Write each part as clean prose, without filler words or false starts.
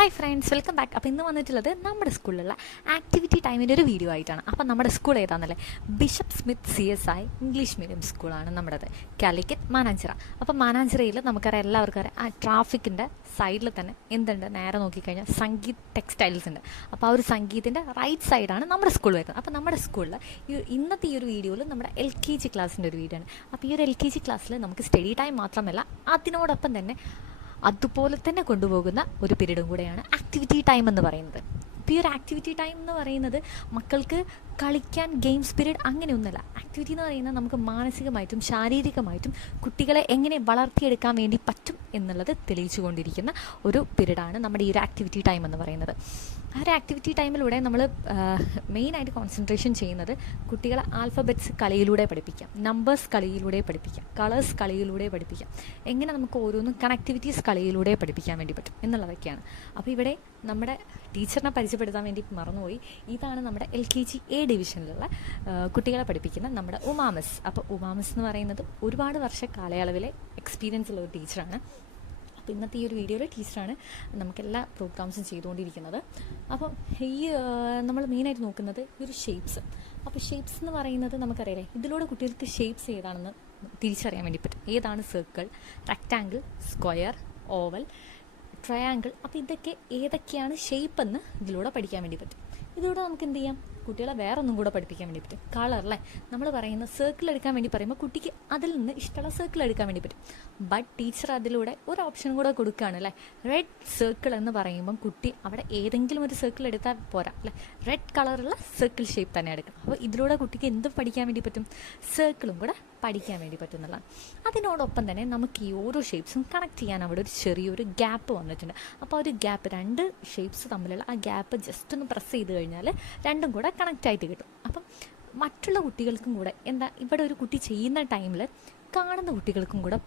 Hi friends, welcome back. അപ്പോൾ ഇന്ന് വന്നിട്ടുള്ളത് നമ്മുടെ സ്കൂളിലുള്ള ആക്ടിവിറ്റി ടൈമിൻ്റെ ഒരു വീഡിയോ ആയിട്ടാണ്. അപ്പോൾ നമ്മുടെ സ്കൂൾ ഏതാണെന്നല്ലേ, bishop Smith CSI English medium സ്കൂളാണ് നമ്മുടേത്, കാലിക്കറ്റ് മാനാഞ്ചിറ. അപ്പോൾ മാനാഞ്ചിറയിൽ നമുക്കറിയാം, എല്ലാവർക്കും അറിയാം, ആ ട്രാഫിക്കിൻ്റെ സൈഡിൽ തന്നെ എന്തുണ്ട്, നേരെ നോക്കിക്കഴിഞ്ഞാൽ സംഗീത് ടെക്സ്റ്റൈൽസ് ഉണ്ട്. അപ്പോൾ ആ ഒരു സംഗീതിൻ്റെ റൈറ്റ് സൈഡാണ് നമ്മുടെ സ്കൂൾ വരുന്നത്. അപ്പോൾ നമ്മുടെ സ്കൂളിൽ ഇന്നത്തെ ഈ ഒരു വീഡിയോയിൽ നമ്മുടെ LKG ക്ലാസ്സിൻ്റെ ഒരു വീഡിയോ ആണ്. അപ്പോൾ ഈ ഒരു LKG ക്ലാസ്സിൽ നമുക്ക് സ്റ്റഡി ടൈം മാത്രമല്ല, അതിനോടൊപ്പം തന്നെ അതുപോലെ തന്നെ കൊണ്ടുപോകുന്ന ഒരു പീരീഡും കൂടെയാണ് ആക്ടിവിറ്റി ടൈം എന്ന് പറയുന്നത്. ഇപ്പോൾ ഈ ഒരു ആക്ടിവിറ്റി ടൈം എന്ന് പറയുന്നത് മക്കൾക്ക് കളിക്കാൻ ഗെയിംസ് പീരീഡ് അങ്ങനെയൊന്നുമല്ല. ആക്ടിവിറ്റി എന്ന് പറയുന്നത് നമുക്ക് മാനസികമായിട്ടും ശാരീരികമായിട്ടും കുട്ടികളെ എങ്ങനെ വളർത്തിയെടുക്കാൻ വേണ്ടി പറ്റും എന്നുള്ളത് തെളിയിച്ചു കൊണ്ടിരിക്കുന്ന ഒരു പീരീഡാണ് നമ്മുടെ ഈ ഒരു ആക്ടിവിറ്റി ടൈം എന്ന് പറയുന്നത്. ആ ഒരു ആക്ടിവിറ്റി ടൈമിലൂടെ നമ്മൾ മെയിനായിട്ട് കോൺസെൻട്രേഷൻ ചെയ്യുന്നത് കുട്ടികളെ ആൽഫബറ്റ്സ് കളിയിലൂടെ പഠിപ്പിക്കാം, നമ്പേഴ്സ് കളിയിലൂടെ പഠിപ്പിക്കാം, കളേഴ്സ് കളിയിലൂടെ പഠിപ്പിക്കാം, എങ്ങനെ നമുക്ക് ഓരോന്നും കണക്ടിവിറ്റീസ് കളിയിലൂടെ പഠിപ്പിക്കാൻ വേണ്ടി പറ്റും എന്നുള്ളതൊക്കെയാണ്. അപ്പോൾ ഇവിടെ നമ്മുടെ ടീച്ചറിനെ പരിചയപ്പെടുത്താൻ വേണ്ടി മറന്നുപോയി. ഇതാണ് നമ്മുടെ LKG A ഡിവിഷനിലുള്ള കുട്ടികളെ പഠിപ്പിക്കുന്ന നമ്മുടെ ഉമാമിസ്. അപ്പോൾ ഉമാമിസ് എന്ന് പറയുന്നത് ഒരുപാട് വർഷ കാലയളവിലെ എക്സ്പീരിയൻസ് ഉള്ള ഒരു ടീച്ചറാണ്. അപ്പോൾ ഇന്നത്തെ ഈ ഒരു വീഡിയോയിൽ ടീച്ചറാണ് നമുക്കെല്ലാ പ്രോഗ്രാംസും ചെയ്തുകൊണ്ടിരിക്കുന്നത്. അപ്പം ഈ നമ്മൾ മെയിനായിട്ട് നോക്കുന്നത് ഈ ഒരു ഷേപ്സ്. അപ്പോൾ ഷേപ്സ് എന്ന് പറയുന്നത് നമുക്കറിയാലേ, ഇതിലൂടെ കുട്ടികൾക്ക് ഷേപ്സ് ഏതാണെന്ന് തിരിച്ചറിയാൻ വേണ്ടി പറ്റും. ഏതാണ് circle, rectangle, square, oval, triangle. അപ്പോൾ ഇതൊക്കെ ഏതൊക്കെയാണ് ഷേപ്പ് എന്ന് ഇതിലൂടെ പഠിക്കാൻ വേണ്ടി പറ്റും. ഇതിലൂടെ നമുക്ക് എന്ത് ചെയ്യാം, കുട്ടികളെ വേറെ ഒന്നും കൂടെ പഠിപ്പിക്കാൻ വേണ്ടി പറ്റും. കളർ അല്ലേ, നമ്മൾ പറയുന്ന സർക്കിൾ എടുക്കാൻ വേണ്ടി പറയുമ്പോൾ കുട്ടിക്ക് അതിൽ നിന്ന് ഇഷ്ടമുള്ള സർക്കിൾ എടുക്കാൻ വേണ്ടി പറ്റും. ബട്ട് ടീച്ചർ അതിലൂടെ ഒരു ഓപ്ഷൻ കൂടെ കൊടുക്കുകയാണ് അല്ലേ. റെഡ് സർക്കിൾ എന്ന് പറയുമ്പം കുട്ടി അവിടെ ഏതെങ്കിലും ഒരു സർക്കിൾ എടുത്താൽ പോരാ അല്ലേ, റെഡ് കളറുള്ള സർക്കിൾ ഷേപ്പ് തന്നെ എടുക്കണം. അപ്പോൾ ഇതിലൂടെ കുട്ടിക്ക് എന്ത് പഠിക്കാൻ വേണ്ടി പറ്റും, സർക്കിളും കൂടെ പഠിക്കാൻ വേണ്ടി പറ്റും എന്നുള്ളതാണ്. അതിനോടൊപ്പം തന്നെ നമുക്ക് ഈ ഓരോ ഷേപ്സും കണക്ട് ചെയ്യാൻ അവിടെ ഒരു ചെറിയൊരു ഗ്യാപ്പ് വന്നിട്ടുണ്ട്. അപ്പോൾ ആ ഒരു ഗ്യാപ്പ്, രണ്ട് ഷേപ്സ് തമ്മിലുള്ള ആ ഗ്യാപ്പ് ജസ്റ്റ് ഒന്ന് പ്രസ് ചെയ്ത് കഴിഞ്ഞാൽ രണ്ടും കൂടെ കണക്റ്റ് ആയിട്ട് കിട്ടും. അപ്പം മറ്റുള്ള കുട്ടികൾക്കും കൂടെ എന്താ, ഇവിടെ ഒരു കുട്ടി ചെയ്യുന്ന ടൈമിൽ കാണുന്ന കുട്ടികൾക്കും കൂടെ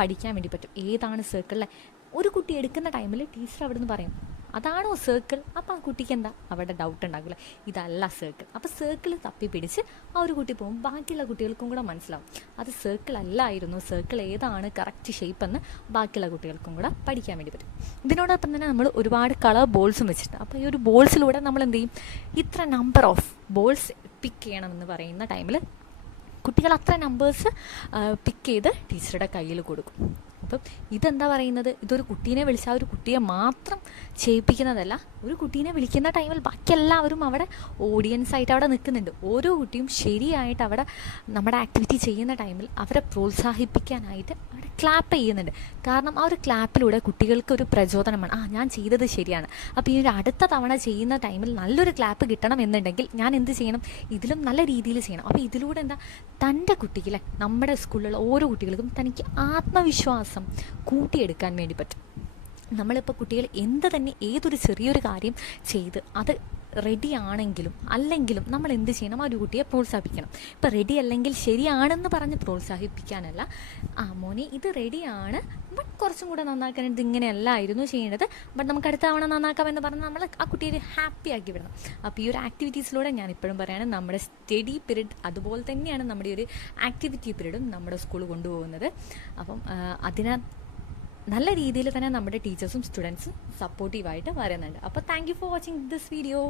പഠിക്കാൻ വേണ്ടി പറ്റും ഏതാണ് സർക്കിളിലെ. ഒരു കുട്ടി എടുക്കുന്ന ടൈമിൽ ടീച്ചർ അവിടെ നിന്ന് പറയും അതാണോ സർക്കിൾ. അപ്പോൾ ആ കുട്ടിക്ക് എന്താ അവിടെ ഡൗട്ട് ഉണ്ടാകില്ല, ഇതല്ല സർക്കിൾ. അപ്പോൾ സർക്കിൾ തപ്പി പിടിച്ച് ആ ഒരു കുട്ടി പോകും, ബാക്കിയുള്ള കുട്ടികൾക്കും കൂടെ മനസ്സിലാവും അത് സർക്കിൾ അല്ലായിരുന്നു, സർക്കിൾ ഏതാണ് കറക്റ്റ് ഷേപ്പ് എന്ന് ബാക്കിയുള്ള കുട്ടികൾക്കും കൂടെ പഠിക്കാൻ വേണ്ടി പറ്റും. ഇതിനോടൊപ്പം തന്നെ നമ്മൾ ഒരുപാട് കളർ ബോൾസും വെച്ചിട്ടുണ്ട്. അപ്പോൾ ഈ ഒരു ബോൾസിലൂടെ നമ്മൾ എന്ത് ചെയ്യും, ഇത്ര നമ്പർ ഓഫ് ബോൾസ് പിക്ക് ചെയ്യണമെന്ന് പറയുന്ന ടൈമിൽ കുട്ടികൾ അത്ര നമ്പേഴ്സ് പിക്ക് ചെയ്ത് ടീച്ചറുടെ കയ്യിൽ കൊടുക്കും. അപ്പം ഇതെന്താ പറയുന്നത്, ഇതൊരു കുട്ടീനെ വിളിച്ചാൽ ആ ഒരു കുട്ടിയെ മാത്രം ചെയ്യിപ്പിക്കുന്നതല്ല, ഒരു കുട്ടീനെ വിളിക്കുന്ന ടൈമിൽ ബാക്കി എല്ലാവരും അവിടെ ഓഡിയൻസ് ആയിട്ട് അവിടെ നിൽക്കുന്നുണ്ട്. ഓരോ കുട്ടിയും ശരിയായിട്ട് അവിടെ നമ്മുടെ ആക്ടിവിറ്റി ചെയ്യുന്ന ടൈമിൽ അവരെ പ്രോത്സാഹിപ്പിക്കാനായിട്ട് അവിടെ ക്ലാപ്പ് ചെയ്യുന്നുണ്ട്. കാരണം ആ ഒരു ക്ലാപ്പിലൂടെ കുട്ടികൾക്ക് ഒരു പ്രചോദനമാണ്, ഞാൻ ചെയ്തത് ശരിയാണ്. അപ്പോൾ ഈ ഒരു അടുത്ത തവണ ചെയ്യുന്ന ടൈമിൽ നല്ലൊരു ക്ലാപ്പ് കിട്ടണം എന്നുണ്ടെങ്കിൽ ഞാൻ എന്ത് ചെയ്യണം, ഇതിലും നല്ല രീതിയിൽ ചെയ്യണം. അപ്പോൾ ഇതിലൂടെ എന്താ, തൻ്റെ കുട്ടികളെ, നമ്മുടെ സ്കൂളിലുള്ള ഓരോ കുട്ടികൾക്കും തനിക്ക് ആത്മവിശ്വാസം കൂട്ടിയെടുക്കാൻ വേണ്ടി പറ്റും. നമ്മളിപ്പോൾ കുട്ടികൾ എന്ത് തന്നെ ഏതൊരു ചെറിയൊരു കാര്യം ചെയ്ത് അത് റെഡി ആണെങ്കിലും അല്ലെങ്കിലും നമ്മൾ എന്ത് ചെയ്യണം, ആ ഒരു കുട്ടിയെ പ്രോത്സാഹിപ്പിക്കണം. ഇപ്പോൾ റെഡി അല്ലെങ്കിൽ ശരിയാണെന്ന് പറഞ്ഞ് പ്രോത്സാഹിപ്പിക്കാനല്ല, മോനെ ഇത് റെഡിയാണ് ബട്ട് കുറച്ചും കൂടെ നന്നാക്കാൻ, ഇത് ഇങ്ങനെയല്ലായിരുന്നു ചെയ്യേണ്ടത് ബട്ട് നമുക്ക് അടുത്ത തവണ നന്നാക്കാമെന്ന് പറഞ്ഞ് നമ്മൾ ആ കുട്ടിയെ ഹാപ്പി ആക്കി വിടണം. അപ്പോൾ ഈ ഒരു ആക്ടിവിറ്റീസിലൂടെ ഞാൻ ഇപ്പോഴും പറയുകയാണ്, നമ്മുടെ സ്റ്റഡി പീരീഡ് അതുപോലെ തന്നെയാണ് നമ്മുടെ ഒരു ആക്ടിവിറ്റി പീരീഡും നമ്മുടെ സ്കൂൾ കൊണ്ടുപോകുന്നത്. അപ്പം നല്ല രീതിയിൽ തന്നെ നമ്മുടെ ടീച്ചേഴ്സും സ്റ്റുഡൻസും സപ്പോർട്ടീവായിട്ട് വരുന്നുണ്ട്. അപ്പോൾ thank you for watching this video.